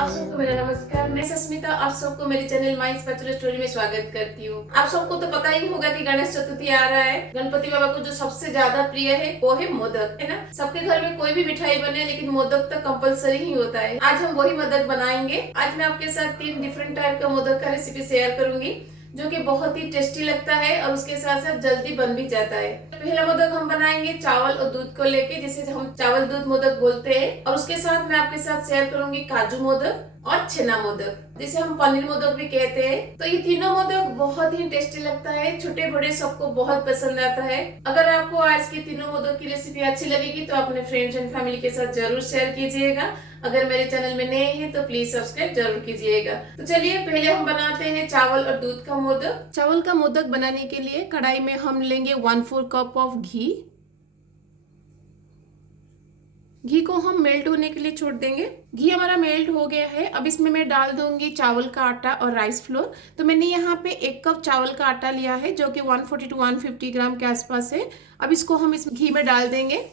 आप सबको मेरा नमस्कार। मैं सस्मिता आप सबको मेरे चैनल माई स्पैचुलर स्टोरी में स्वागत करती हूँ। आप सबको तो पता ही होगा कि गणेश चतुर्थी आ रहा है। गणपति बाबा को जो सबसे ज्यादा प्रिय है वो है मोदक, है ना। सबके घर में कोई भी मिठाई बने लेकिन मोदक तो कंपलसरी ही होता है। आज हम वही मोदक बनाएंगे। आज मैं आपके साथ 3 डिफरेंट टाइप का मोदक का रेसिपी शेयर करूंगी जो कि बहुत ही टेस्टी लगता है और उसके साथ साथ जल्दी बन भी जाता है। पहला मोदक हम बनाएंगे चावल और दूध को लेके, जिसे हम चावल दूध मोदक बोलते हैं। और उसके साथ मैं आपके साथ शेयर करूंगी काजू मोदक और छेना मोदक, जिसे हम पनीर मोदक भी कहते हैं। तो ये तीनों मोदक बहुत ही टेस्टी लगता है, छोटे बड़े सबको बहुत पसंद आता है। अगर आपको आज की तीनों मोदक की रेसिपी अच्छी लगेगी तो अपने फ्रेंड्स एंड फैमिली के साथ जरूर शेयर कीजिएगा। अगर मेरे चैनल में नए हैं तो प्लीज सब्सक्राइब जरूर कीजिएगा। तो चलिए पहले हम बनाते हैं चावल और दूध का मोदक। चावल का मोदक बनाने के लिए कढ़ाई में हम लेंगे 1/4 कप ऑफ घी। घी को हम मेल्ट होने के लिए छोड़ देंगे। घी हमारा मेल्ट हो गया है। अब इसमें मैं डाल दूंगी चावल का आटा और राइस फ्लोर। तो मैंने यहाँ पे 1 कप चावल का आटा लिया है जो कि 140 to 150 ग्राम के आसपास है। अब इसको हम इस घी में डाल देंगे।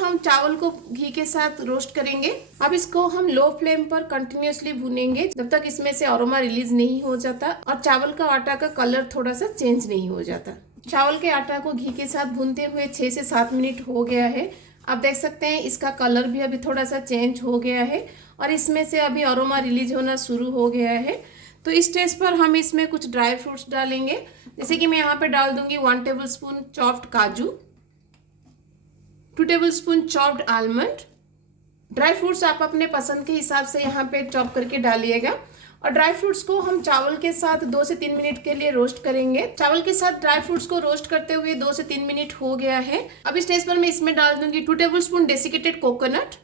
हम चावल को घी के साथ रोस्ट करेंगे। अब इसको हम लो फ्लेम पर कंटिन्यूअसली भूनेंगे जब तक इसमें से अरोमा रिलीज नहीं हो जाता और चावल का आटा का कलर थोड़ा सा चेंज नहीं हो जाता। चावल के आटा को घी के साथ भूनते हुए 6 से 7 मिनट हो गया है। आप देख सकते हैं इसका कलर भी अभी थोड़ा सा चेंज हो गया है और इसमें से अभी अरोमा रिलीज होना शुरू हो गया है। तो इस स्टेज पर हम इसमें कुछ ड्राई फ्रूट्स डालेंगे। जैसे कि मैं यहाँ पे डाल दूंगी 1 टेबल स्पून चॉप्ड काजू, 2 table spoon chopped almond. Dry fruits आप अपने पसंद के हिसाब से यहाँ पे चॉप करके डालिएगा। और ड्राई फ्रूट्स को हम चावल के साथ 2 से 3 मिनट के लिए रोस्ट करेंगे। चावल के साथ ड्राई फ्रूट्स को रोस्ट करते हुए 2 से 3 मिनट हो गया है। अब इस स्टेज पर मैं इसमें डाल दूंगी 2 table spoon desiccated coconut.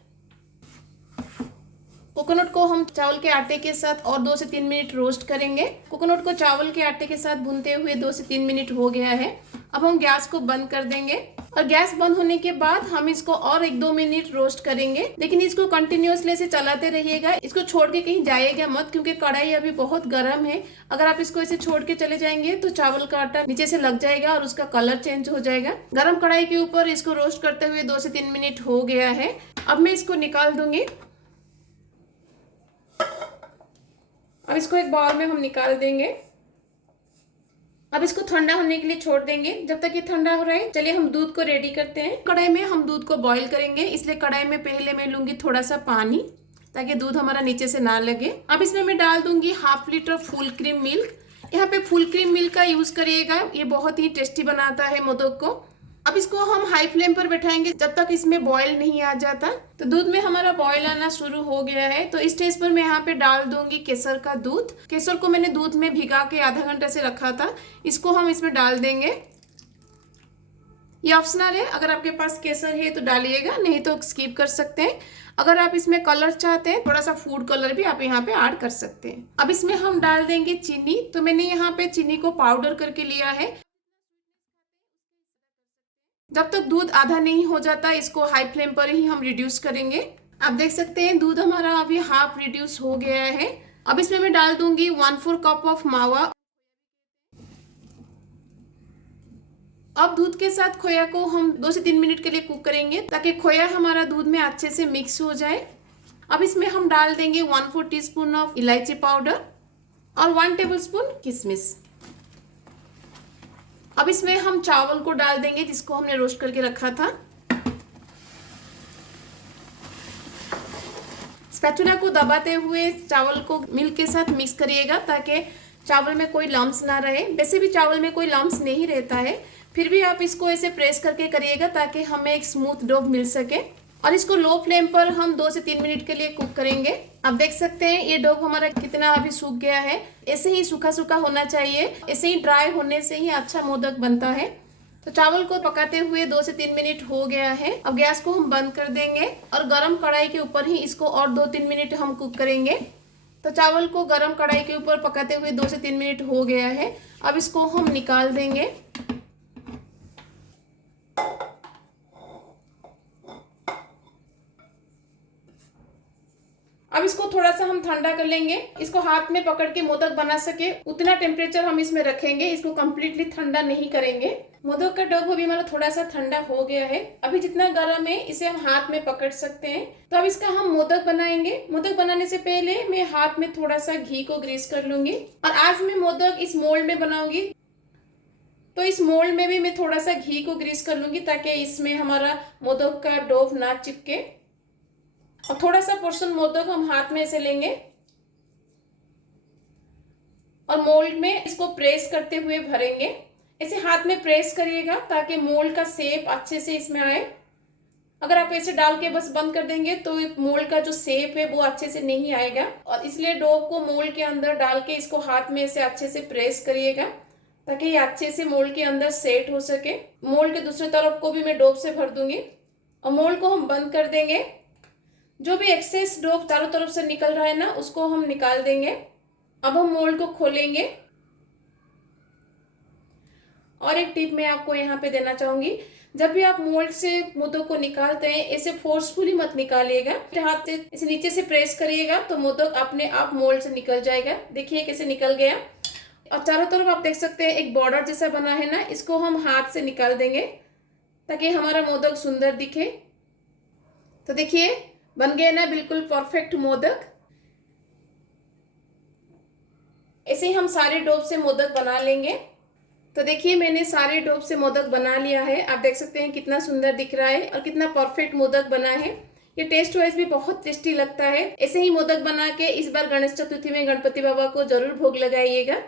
Coconut को हम चावल के आटे के साथ और 2 से 3 मिनट रोस्ट करेंगे। कोकोनट को चावल के आटे के साथ भूनते हुए 2 से 3 मिनट हो गया है। अब हम गैस को बंद कर देंगे और गैस बंद होने के बाद हम इसको और 1-2 मिनट रोस्ट करेंगे। लेकिन इसको कंटिन्यूअसली से चलाते रहिएगा, इसको छोड़ के कहीं जाइएगा मत, क्योंकि कढ़ाई अभी बहुत गर्म है। अगर आप इसको ऐसे छोड़ के चले जाएंगे तो चावल का आटा नीचे से लग जाएगा और उसका कलर चेंज हो जाएगा। गर्म कढ़ाई के ऊपर इसको रोस्ट करते हुए 2 से 3 मिनट हो गया है। अब मैं इसको निकाल दूंगी। अब इसको एक बाउल में हम निकाल देंगे। अब इसको ठंडा होने के लिए छोड़ देंगे। जब तक ये ठंडा हो रहा है चलिए हम दूध को रेडी करते हैं। कढ़ाई में हम दूध को बॉईल करेंगे, इसलिए कढ़ाई में पहले मैं लूंगी थोड़ा सा पानी ताकि दूध हमारा नीचे से ना लगे। अब इसमें मैं डाल दूंगी 1/2 लीटर फुल क्रीम मिल्क। यहाँ पे फुल क्रीम मिल्क का यूज करिएगा, ये बहुत ही टेस्टी बनाता है मोदक को। अब इसको हम हाई फ्लेम पर बैठाएंगे जब तक इसमें बॉयल नहीं आ जाता। तो दूध में हमारा बॉयल आना शुरू हो गया है। तो इस स्टेज पर मैं यहाँ पे डाल दूंगी केसर का दूध। केसर को मैंने दूध में भिगा के आधा घंटा से रखा था, इसको हम इसमें डाल देंगे। ये ऑप्शनल है, अगर आपके पास केसर है तो डालिएगा, नहीं तो स्किप कर सकते हैं। अगर आप इसमें कलर चाहते हैं, थोड़ा सा फूड कलर भी आप यहाँ पे ऐड कर सकते हैं। अब इसमें हम डाल देंगे चीनी। तो मैंने यहाँ पे चीनी को पाउडर करके लिया है। जब तक दूध आधा नहीं हो जाता इसको हाई फ्लेम पर ही हम रिड्यूस करेंगे। आप देख सकते हैं दूध हमारा अभी हाफ रिड्यूस हो गया है। अब इसमें मैं डाल दूंगी 1/4 कप ऑफ मावा। अब दूध के साथ खोया को हम 2 से 3 मिनट के लिए कुक करेंगे ताकि खोया हमारा दूध में अच्छे से मिक्स हो जाए। अब इसमें हम डाल देंगे 1/4 टीस्पून ऑफ इलायची पाउडर और 1 टेबल स्पून किशमिश। अब इसमें हम चावल को डाल देंगे जिसको हमने रोस्ट करके रखा था। स्पैचुला को दबाते हुए चावल को मिल्क के साथ मिक्स करिएगा ताकि चावल में कोई लम्स ना रहे। वैसे भी चावल में कोई लम्स नहीं रहता है, फिर भी आप इसको ऐसे प्रेस करके करिएगा ताकि हमें एक स्मूथ डो मिल सके। और इसको लो फ्लेम पर हम 2 से 3 मिनट के लिए कुक करेंगे। आप देख सकते हैं ये डो हमारा कितना अभी सूख गया है। ऐसे ही सूखा सूखा होना चाहिए, ऐसे ही ड्राई होने से ही अच्छा मोदक बनता है। तो चावल को पकाते हुए 2 से 3 मिनट हो गया है। अब गैस को हम बंद कर देंगे और गरम कढ़ाई के ऊपर ही इसको और 2-3 मिनट हम कुक करेंगे। तो चावल को गरम कढ़ाई के ऊपर पकाते हुए 2 से 3 मिनट हो गया है। अब इसको हम निकाल देंगे। अब इसको थोड़ा सा हम ठंडा कर लेंगे। इसको हाथ में पकड़ के मोदक बना सके उतना टेम्परेचर हम इसमें रखेंगे, इसको कंप्लीटली ठंडा नहीं करेंगे। मोदक का डो भी हमारा थोड़ा सा ठंडा हो गया है। अभी जितना गर्म है इसे हम हाथ में पकड़ सकते हैं। तो अब इसका हम मोदक बनाएंगे। मोदक बनाने से पहले मैं हाथ में थोड़ा सा घी को ग्रीस कर लूंगी। और आज मैं मोदक इस मोल्ड में बनाऊंगी, तो इस मोल्ड में भी मैं थोड़ा सा घी को ग्रीस कर लूंगी ताकि इसमें हमारा मोदक का डो ना चिपके। और थोड़ा सा पोर्शन मोदक हम हाथ में ऐसे लेंगे और मोल्ड में इसको प्रेस करते हुए भरेंगे। ऐसे हाथ में प्रेस करिएगा ताकि मोल्ड का शेप अच्छे से इसमें आए। अगर आप ऐसे डाल के बस बंद कर देंगे तो मोल्ड का जो शेप है वो अच्छे से नहीं आएगा, और इसलिए डो को मोल्ड के अंदर डाल के इसको हाथ में ऐसे अच्छे से प्रेस करिएगा ताकि ये अच्छे से मोल्ड के अंदर सेट हो सके। मोल्ड के दूसरी तरफ को भी मैं डो से भर दूंगी और मोल्ड को हम बंद कर देंगे। जो भी एक्सेस डो चारों तरफ से निकल रहा है ना, उसको हम निकाल देंगे। अब हम मोल्ड को खोलेंगे। और एक टिप मैं आपको यहाँ पे देना चाहूंगी, जब भी आप मोल्ड से मोदक को निकालते हैं ऐसे फोर्सफुली मत निकालिएगा। हाथ से इसे नीचे से प्रेस करिएगा तो मोदक अपने आप मोल्ड से निकल जाएगा। देखिए कैसे निकल गया। और चारों तरफ आप देख सकते हैं एक बॉर्डर जैसा बना है ना, इसको हम हाथ से निकाल देंगे ताकि हमारा मोदक सुंदर दिखे। तो देखिए बन गए ना बिल्कुल परफेक्ट मोदक। ऐसे ही हम सारे डो से मोदक बना लेंगे। तो देखिए मैंने सारे डो से मोदक बना लिया है। आप देख सकते हैं कितना सुंदर दिख रहा है और कितना परफेक्ट मोदक बना है। ये टेस्ट वाइज भी बहुत टेस्टी लगता है। ऐसे ही मोदक बना के इस बार गणेश चतुर्थी में गणपति बाबा को जरूर भोग लगाइएगा।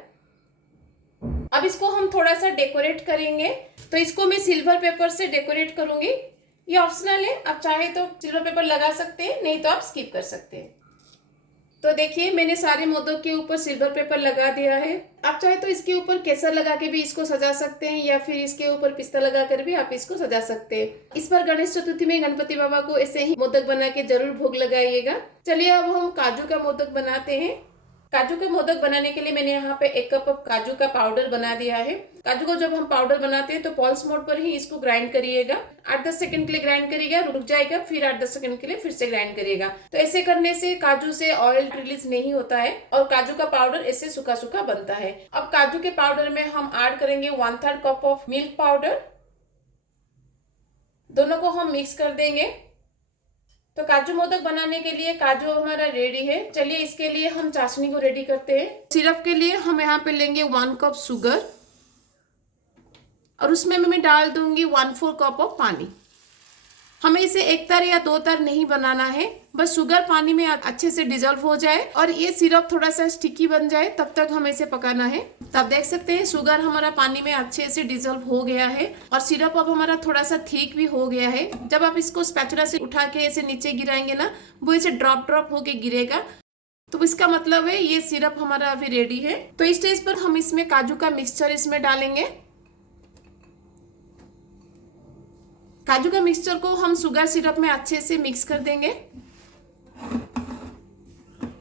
अब इसको हम थोड़ा सा डेकोरेट करेंगे। तो इसको मैं सिल्वर पेपर से डेकोरेट करूंगी। ये ऑप्शनल है, आप चाहे तो सिल्वर पेपर लगा सकते हैं, नहीं तो आप स्किप कर सकते हैं। तो देखिए मैंने सारे मोदक के ऊपर सिल्वर पेपर लगा दिया है। आप चाहे तो इसके ऊपर केसर लगा के भी इसको सजा सकते हैं, या फिर इसके ऊपर पिस्ता लगा कर भी आप इसको सजा सकते हैं। इस बार गणेश चतुर्थी में गणपति बाबा को ऐसे ही मोदक बना के जरूर भोग लगाइएगा। चलिए अब हम काजू का मोदक बनाते हैं। काजू के मोदक बनाने के लिए मैंने यहाँ पे 1 कप काजू का पाउडर बना दिया है। काजू को जब हम पाउडर बनाते हैं तो पल्स मोड पर ही इसको ग्राइंड करिएगा। 8-10 सेकंड के लिए ग्राइंड करिएगा, रुक जाएगा, फिर 8-10 सेकंड के लिए फिर से ग्राइंड करिएगा। तो ऐसे करने से काजू से ऑयल रिलीज नहीं होता है और काजू का पाउडर ऐसे सूखा सूखा बनता है। अब काजू के पाउडर में हम ऐड करेंगे 1/3 कप ऑफ मिल्क पाउडर। दोनों को हम मिक्स कर देंगे। तो काजू मोदक बनाने के लिए काजू हमारा रेडी है। चलिए इसके लिए हम चाशनी को रेडी करते हैं। सिरप के लिए हम यहाँ पे लेंगे 1 कप शुगर और उसमें मैं डाल दूंगी 1/4 कप ऑफ पानी। हमें इसे 1 तार या 2 तार नहीं बनाना है, बस शुगर पानी में अच्छे से डिजोल्व हो जाए और ये सिरप थोड़ा सा स्टिकी बन जाए तब तक हमें इसे पकाना है। तो आप देख सकते हैं शुगर हमारा पानी में अच्छे से डिजोल्व हो गया है और सिरप अब हमारा थोड़ा सा थिक भी हो गया है। जब आप इसको स्पैचुला से उठा के ऐसे नीचे गिराएंगे ना, वो ऐसे ड्रॉप ड्रॉप होके गिरेगा, तो इसका मतलब है ये सिरप हमारा अभी रेडी है। तो इस स्टेज पर हम इसमें काजू का मिक्सचर इसमें डालेंगे। काजू का मिक्सचर को हम शुगर सिरप में अच्छे से मिक्स कर देंगे।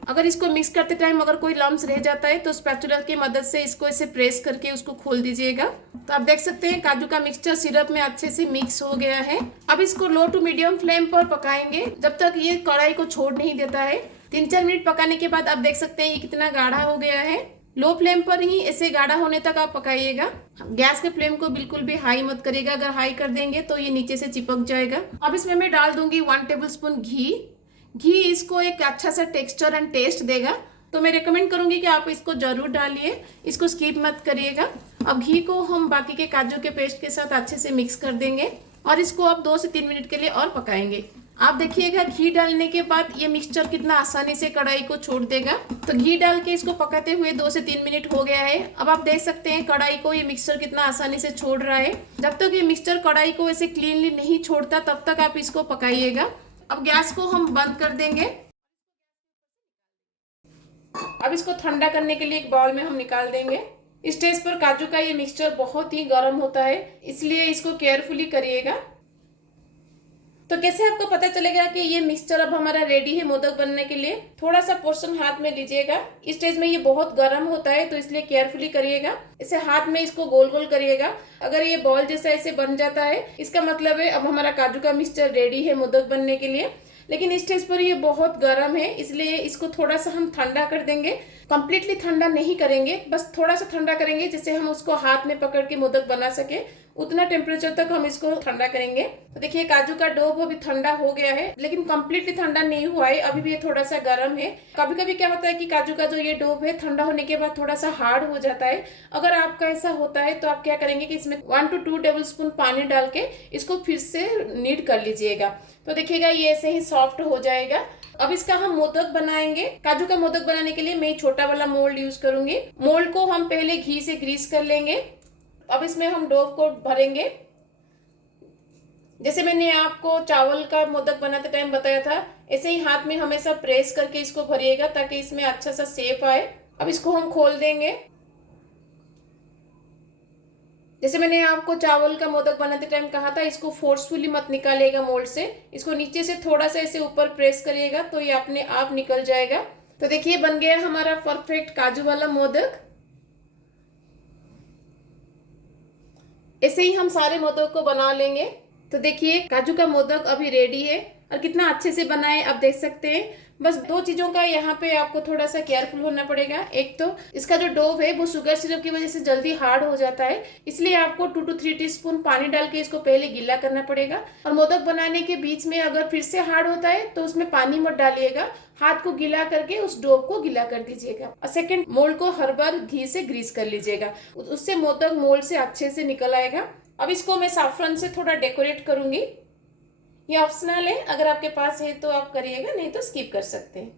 अगर इसको मिक्स करते टाइम अगर कोई लम्स रह जाता है तो स्पैचुला की मदद से इसको ऐसे प्रेस करके उसको खोल दीजिएगा। तो आप देख सकते हैं काजू का मिक्सचर सिरप में अच्छे से मिक्स हो गया है। अब इसको लो टू मीडियम फ्लेम पर पकाएंगे जब तक ये कढ़ाई को छोड़ नहीं देता है। 3-4 मिनट पकाने के बाद आप देख सकते हैं ये कितना गाढ़ा हो गया है। लो फ्लेम पर ही ऐसे गाढ़ा होने तक आप पकाइएगा। गैस के फ्लेम को बिल्कुल भी हाई मत करिएगा, अगर हाई कर देंगे तो ये नीचे से चिपक जाएगा। अब इसमें मैं डाल दूंगी 1 टेबलस्पून घी। घी इसको एक अच्छा सा टेक्सचर एंड टेस्ट देगा, तो मैं रिकमेंड करूंगी कि आप इसको जरूर डालिए, इसको स्किप मत करिएगा। अब घी को हम बाकी के काजू के पेस्ट के साथ अच्छे से मिक्स कर देंगे और इसको अब 2 से 3 मिनट के लिए और पकाएंगे। आप देखिएगा घी डालने के बाद ये मिक्सचर कितना आसानी से कढ़ाई को छोड़ देगा। तो घी डाल के इसको पकाते हुए 2 से 3 मिनट हो गया है। अब आप देख सकते हैं कढ़ाई को ये मिक्सचर कितना आसानी से छोड़ रहा है। जब तक ये मिक्सचर कढ़ाई को ऐसे क्लीनली नहीं छोड़ता तब तक आप इसको पकाइएगा। अब गैस को हम बंद कर देंगे। अब इसको ठंडा करने के लिए एक बाउल में हम निकाल देंगे। इस स्टेज पर काजू का ये मिक्सचर बहुत ही गर्म होता है, इसलिए इसको केयरफुली करिएगा। तो कैसे आपको पता चलेगा कि ये मिक्सचर अब हमारा रेडी है मोदक बनने के लिए? थोड़ा सा पोर्शन हाथ में लीजिएगा। इस स्टेज में ये बहुत गर्म होता है तो इसलिए केयरफुली करिएगा। इसे हाथ में इसको गोल गोल करिएगा। अगर ये बॉल जैसा ऐसे बन जाता है इसका मतलब है अब हमारा काजू का मिक्सचर रेडी है मोदक बनने के लिए। लेकिन इस स्टेज पर ये बहुत गर्म है, इसलिए इसको थोड़ा सा हम ठंडा कर देंगे। कंप्लीटली ठंडा नहीं करेंगे, बस थोड़ा सा ठंडा करेंगे जिससे हम उसको हाथ में पकड़ के मोदक बना सके। उतना टेम्परेचर तक हम इसको ठंडा करेंगे। तो देखिए काजू का डो अभी ठंडा हो गया है, लेकिन कंप्लीटली ठंडा नहीं हुआ है, अभी भी ये थोड़ा सा गर्म है। कभी कभी क्या होता है कि काजू का जो ये डो है ठंडा होने के बाद थोड़ा सा हार्ड हो जाता है। अगर आपका ऐसा होता है तो आप क्या करेंगे कि इसमें 1 to 2 टेबल स्पून पानी डाल के इसको फिर से नीड कर लीजिएगा। तो देखिएगा ये ऐसे ही सॉफ्ट हो जाएगा। अब इसका हम मोदक बनाएंगे। काजू का मोदक बनाने के लिए मैं छोटा वाला मोल्ड यूज करूंगी। मोल्ड को हम पहले घी से ग्रीस कर लेंगे। अब इसमें हम डो को भरेंगे। जैसे मैंने आपको चावल का मोदक बनाते टाइम बताया था, ऐसे ही हाथ में हमेशा प्रेस करके इसको भरिएगा ताकि इसमें अच्छा सा शेप आए। अब इसको हम खोल देंगे। जैसे मैंने आपको चावल का मोदक बनाते टाइम कहा था, इसको फोर्सफुली मत निकालिएगा मोल्ड से, इसको नीचे से थोड़ा सा ऐसे ऊपर प्रेस करिएगा तो ये अपने आप निकल जाएगा। तो देखिए बन गया हमारा परफेक्ट काजू वाला मोदक। ऐसे ही हम सारे मोदक को बना लेंगे। तो देखिए काजू का मोदक अभी रेडी है और कितना अच्छे से बना है आप देख सकते हैं। बस दो चीजों का यहाँ पे आपको थोड़ा सा केयरफुल होना पड़ेगा। एक तो इसका जो डो है वो शुगर सिरप की वजह से जल्दी हार्ड हो जाता है, इसलिए आपको 2 to 3 टीस्पून पानी डाल के इसको पहले गीला करना पड़ेगा। और मोदक बनाने के बीच में अगर फिर से हार्ड होता है तो उसमें पानी मत डालिएगा, हाथ को गीला करके उस डो को गीला कर दीजिएगा। और सेकेंड, मोल्ड को हर बार घी से ग्रीस कर लीजिएगा, उससे मोदक मोल्ड से अच्छे से निकल आएगा। अब इसको मैं साफरन से थोड़ा डेकोरेट करूंगी। ये ऑप्शनल है, अगर आपके पास है तो आप करिएगा, नहीं तो स्किप कर सकते हैं।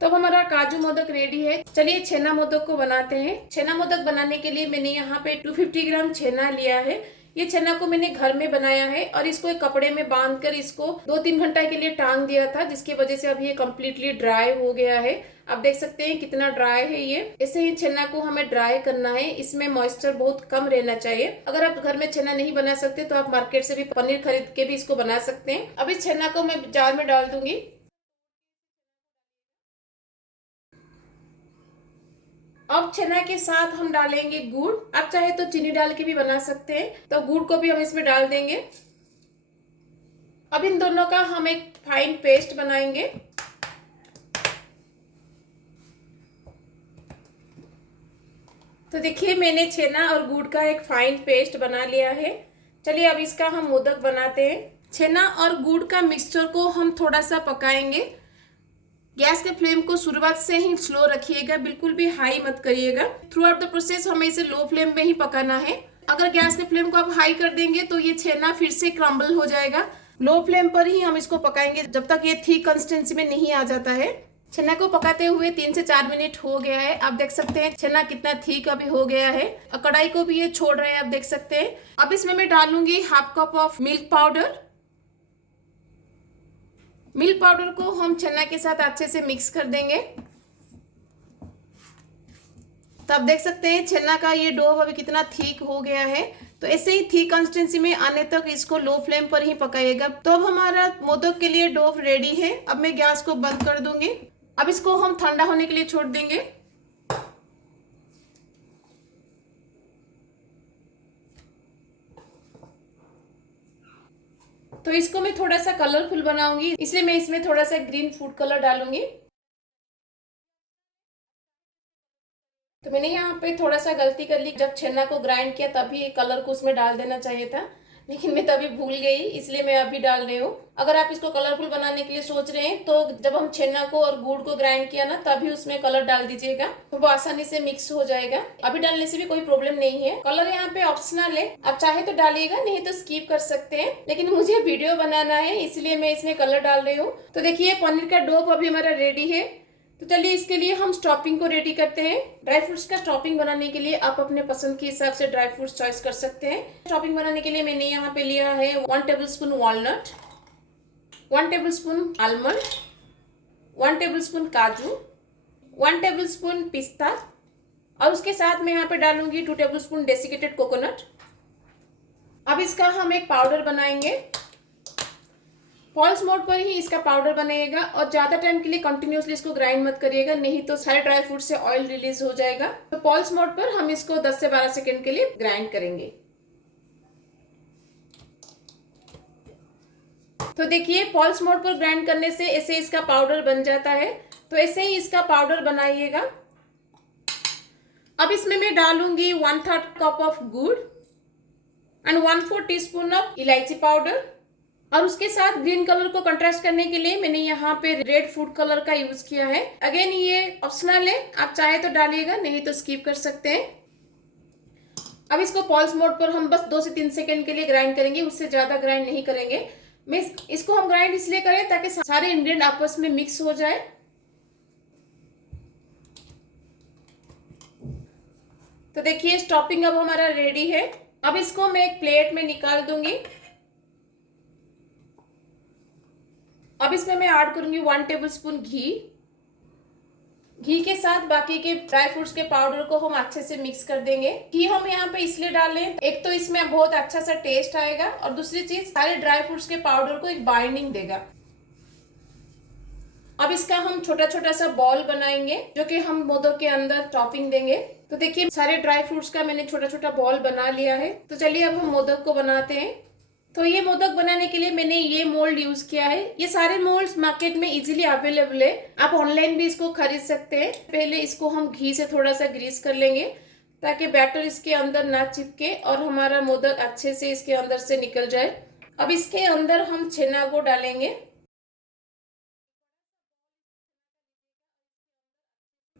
तो अब हमारा काजू मोदक रेडी है। चलिए छेना मोदक को बनाते हैं। छेना मोदक बनाने के लिए मैंने यहाँ पे 250 ग्राम छेना लिया है। ये छेना को मैंने घर में बनाया है और इसको एक कपड़े में बांधकर इसको 2-3 घंटा के लिए टांग दिया था, जिसकी वजह से अब ये कम्प्लीटली ड्राई हो गया है। आप देख सकते हैं कितना ड्राई है ये। ऐसे ही छेना को हमें ड्राई करना है, इसमें मॉइस्चर बहुत कम रहना चाहिए। अगर आप घर में छेना नहीं बना सकते तो आप मार्केट से भी पनीर खरीद के भी इसको बना सकते हैं। अब इस छेना को मैं जार में डाल दूंगी। अब छेना के साथ हम डालेंगे गुड़। आप चाहे तो चीनी डाल के भी बना सकते हैं, तो गुड़ को भी हम इसमें डाल देंगे। अब इन दोनों का हम एक फाइन पेस्ट बनाएंगे। तो देखिए मैंने छेना और गुड़ का एक फाइन पेस्ट बना लिया है। चलिए अब इसका हम मोदक बनाते हैं। छेना और गुड़ का मिक्सचर को हम थोड़ा सा पकाएंगे। गैस के फ्लेम को शुरुआत से ही स्लो रखिएगा, बिल्कुल भी हाई मत करिएगा। थ्रू आउट द प्रोसेस हमें इसे लो फ्लेम में ही पकाना है। अगर गैस के फ्लेम को आप हाई कर देंगे तो ये छेना फिर से क्रम्बल हो जाएगा। लो फ्लेम पर ही हम इसको पकाएंगे जब तक ये थिक कंसिस्टेंसी में नहीं आ जाता है। छेना को पकाते हुए 3 से 4 मिनट हो गया है। आप देख सकते हैं छेना कितना थिक अभी हो गया है। कढ़ाई को भी ये छोड़ रहे हैं, आप देख सकते हैं। अब इसमें मैं डालूंगी half cup of milk powder. Milk powder को हम छेना के साथ अच्छे से मिक्स कर देंगे। तो आप देख सकते हैं छेना का ये डो अभी कितना थिक हो गया है। तो ऐसे ही थिक कंसिस्टेंसी में आने तक इसको लो फ्लेम पर ही पकाइएगा। तो अब हमारा मोदक के लिए डो रेडी है। अब मैं गैस को बंद कर दूंगी। अब इसको हम ठंडा होने के लिए छोड़ देंगे। तो इसको मैं थोड़ा सा कलरफुल बनाऊंगी, इसलिए मैं इसमें थोड़ा सा ग्रीन फूड कलर डालूंगी। तो मैंने यहाँ पे थोड़ा सा गलती कर ली, जब छेना को ग्राइंड किया तभी कलर को उसमें डाल देना चाहिए था, लेकिन मैं तभी भूल गई, इसलिए मैं अभी डाल रही हूँ। अगर आप इसको कलरफुल बनाने के लिए सोच रहे हैं तो जब हम छेना को और गुड़ को ग्राइंड किया ना तभी उसमें कलर डाल दीजिएगा, तो वो आसानी से मिक्स हो जाएगा। अभी डालने से भी कोई प्रॉब्लम नहीं है। कलर यहाँ पे ऑप्शनल है, आप चाहे तो डालिएगा, नहीं तो स्किप कर सकते हैं, लेकिन मुझे वीडियो बनाना है इसलिए मैं इसमें कलर डाल रही हूँ। तो देखिए पनीर का डो अभी हमारा रेडी है। तो चलिए इसके लिए हम स्टॉपिंग को रेडी करते हैं। ड्राई फ्रूट्स का स्टॉपिंग बनाने के लिए आप अपने पसंद के हिसाब से ड्राई फ्रूट्स चॉइस कर सकते हैं। स्टॉपिंग बनाने के लिए मैंने यहाँ पे लिया है 1 tablespoon walnut, 1 tablespoon almond, 1 tablespoon काजू, 1 टेबलस्पून पिस्ता और उसके साथ में यहाँ पे डालूंगी 2 टेबलस्पून डेसिकेटेड कोकोनट। अब इसका हम एक पाउडर बनाएंगे। पल्स मोड पर ही इसका पाउडर बनेगा और ज्यादा टाइम के लिए कंटिन्यूसली इसको ग्राइंड मत करिएगा, नहीं तो सारे ड्राई फ्रूट से ऑयल रिलीज हो जाएगा। तो पल्स मोड पर हम इसको 10 से 12 सेकंड के लिए ग्राइंड करेंगे। तो देखिए पल्स मोड पर ग्राइंड करने से ऐसे इसका पाउडर बन जाता है। तो ऐसे ही इसका पाउडर बनाइएगा। अब इसमें मैं डालूंगी 1/3 कप ऑफ गुड़ एंड 1/4 टीस्पून ऑफ इलायची पाउडर। और उसके साथ ग्रीन कलर को कंट्रास्ट करने के लिए मैंने यहाँ पे रेड फूड कलर का यूज किया है। अगेन ये ऑप्शनल है, आप चाहे तो डालिएगा, नहीं तो स्किप कर सकते हैं। अब इसको पल्स मोड पर हम बस 2 से 3 सेकंड के लिए ग्राइंड करेंगे, उससे ज्यादा ग्राइंड नहीं करेंगे। मैं इसको हम ग्राइंड इसलिए करें ताकि सारे इंग्रेडिएंट आपस में मिक्स हो जाए। तो देखिए स्टॉपिंग अब हमारा रेडी है। अब इसको मैं एक प्लेट में निकाल दूंगी। अब इसमें मैं ऐड करूंगी 1 टेबलस्पून घी। घी के साथ बाकी के ड्राई फ्रूट्स के पाउडर को हम अच्छे से मिक्स कर देंगे। घी हम यहाँ पे इसलिए डाल रहे हैं, एक तो इसमें बहुत अच्छा सा टेस्ट आएगा और दूसरी चीज सारे ड्राई फ्रूट्स के पाउडर को एक बाइंडिंग देगा। अब इसका हम छोटा छोटा सा बॉल बनाएंगे जो कि हम मोदक के अंदर टॉपिंग देंगे। तो देखिए सारे ड्राई फ्रूट्स का मैंने छोटा छोटा बॉल बना लिया है। तो चलिए अब हम मोदक को बनाते हैं। तो ये मोदक बनाने के लिए मैंने ये मोल्ड यूज किया है। ये सारे मोल्ड्स मार्केट में इजीली अवेलेबल है, आप ऑनलाइन भी इसको खरीद सकते हैं। पहले इसको हम घी से थोड़ा सा ग्रीस कर लेंगे ताकि बैटर इसके अंदर ना चिपके और हमारा मोदक अच्छे से इसके अंदर से निकल जाए। अब इसके अंदर हम छेना को डालेंगे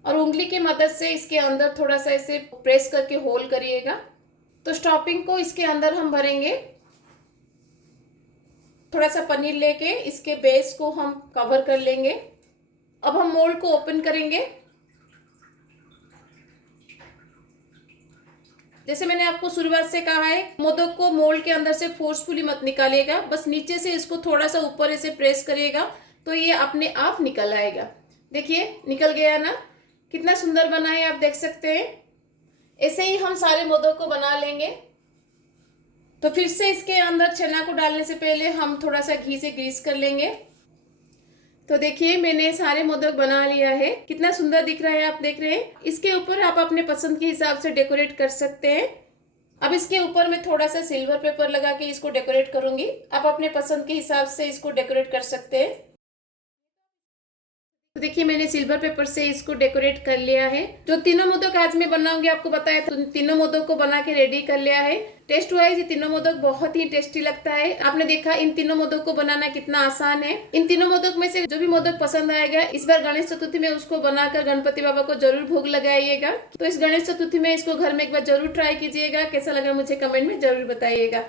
और उंगली की मदद से इसके अंदर थोड़ा सा ऐसे प्रेस करके होल करिएगा। तो स्टॉपिंग को इसके अंदर हम भरेंगे। थोड़ा सा पनीर लेके इसके बेस को हम कवर कर लेंगे। अब हम मोल्ड को ओपन करेंगे। जैसे मैंने आपको शुरुआत से कहा है, मोदक को मोल्ड के अंदर से फोर्सफुली मत निकालिएगा, बस नीचे से इसको थोड़ा सा ऊपर ऐसे प्रेस करिएगा तो ये अपने आप निकल आएगा। देखिए निकल गया ना, कितना सुंदर बना है, आप देख सकते हैं। ऐसे ही हम सारे मोदक को बना लेंगे। तो फिर से इसके अंदर छेना को डालने से पहले हम थोड़ा सा घी से ग्रीस कर लेंगे। तो देखिए मैंने सारे मोदक बना लिया है, कितना सुंदर दिख रहा है, आप देख रहे हैं। इसके ऊपर आप अपने पसंद के हिसाब से डेकोरेट कर सकते हैं। अब इसके ऊपर मैं थोड़ा सा सिल्वर पेपर लगा के इसको डेकोरेट करूंगी। आप अपने पसंद के हिसाब से इसको डेकोरेट कर सकते हैं। तो देखिए मैंने सिल्वर पेपर से इसको डेकोरेट कर लिया है। जो तीनों मोदक आज मैं बनाऊंगी आपको बताया, तो तीनों मोदक को बना के रेडी कर लिया है। टेस्ट वाइज ये तीनों मोदक बहुत ही टेस्टी लगता है। आपने देखा इन तीनों मोदक को बनाना कितना आसान है। इन तीनों मोदक में से जो भी मोदक पसंद आएगा इस बार गणेश चतुर्थी में उसको बनाकर गणपति बाबा को जरूर भोग लगाइएगा। तो इस गणेश चतुर्थी में इसको घर में एक बार जरूर ट्राई कीजिएगा। कैसा लगा मुझे कमेंट में जरूर बताइएगा।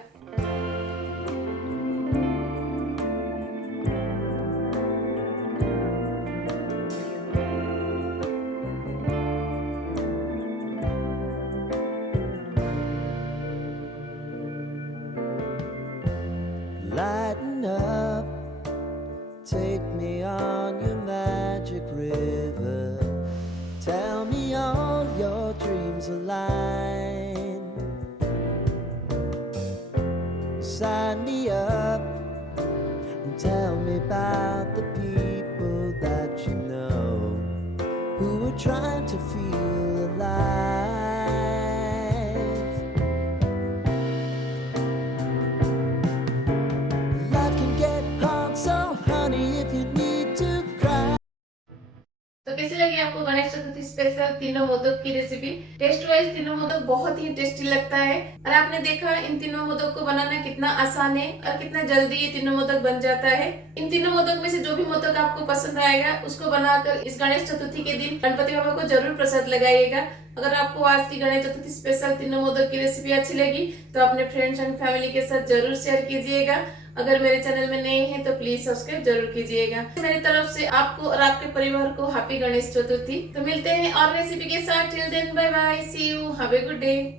Lighten up, take me on your magic river. Tell me all your dreams align. Sign me up and tell me about the people that you know who are trying to feel alive. Life can get hard, so honey, if you need to cry. तो कैसी लगी आपको Ganesh Chaturthi special तीनों मोदक की recipe? Taste wise तीनों मोदक बहुत ही tasty लगता है और आपने देखा इन तीनों मोदक को बनाना कितना आसान है और कितना जल्दी ये तीनों मोदक बन जाता है। इन तीनों मोदक में से जो भी मोदक आपको पसंद आएगा उसको बनाकर इस गणेश चतुर्थी के दिन गणपति बाबा को जरूर प्रसाद लगाइएगा। अगर आपको आज की गणेश चतुर्थी स्पेशल तीनों मोदक की रेसिपी अच्छी लगी तो अपने फ्रेंड्स एंड फैमिली के साथ जरूर शेयर कीजिएगा। अगर मेरे चैनल में नए हैं तो प्लीज सब्सक्राइब जरूर कीजिएगा। मेरी तरफ से आपको और आपके परिवार को हैप्पी गणेश चतुर्थी। तो मिलते हैं और रेसिपी के साथ। Till then bye bye, see you, have a good day.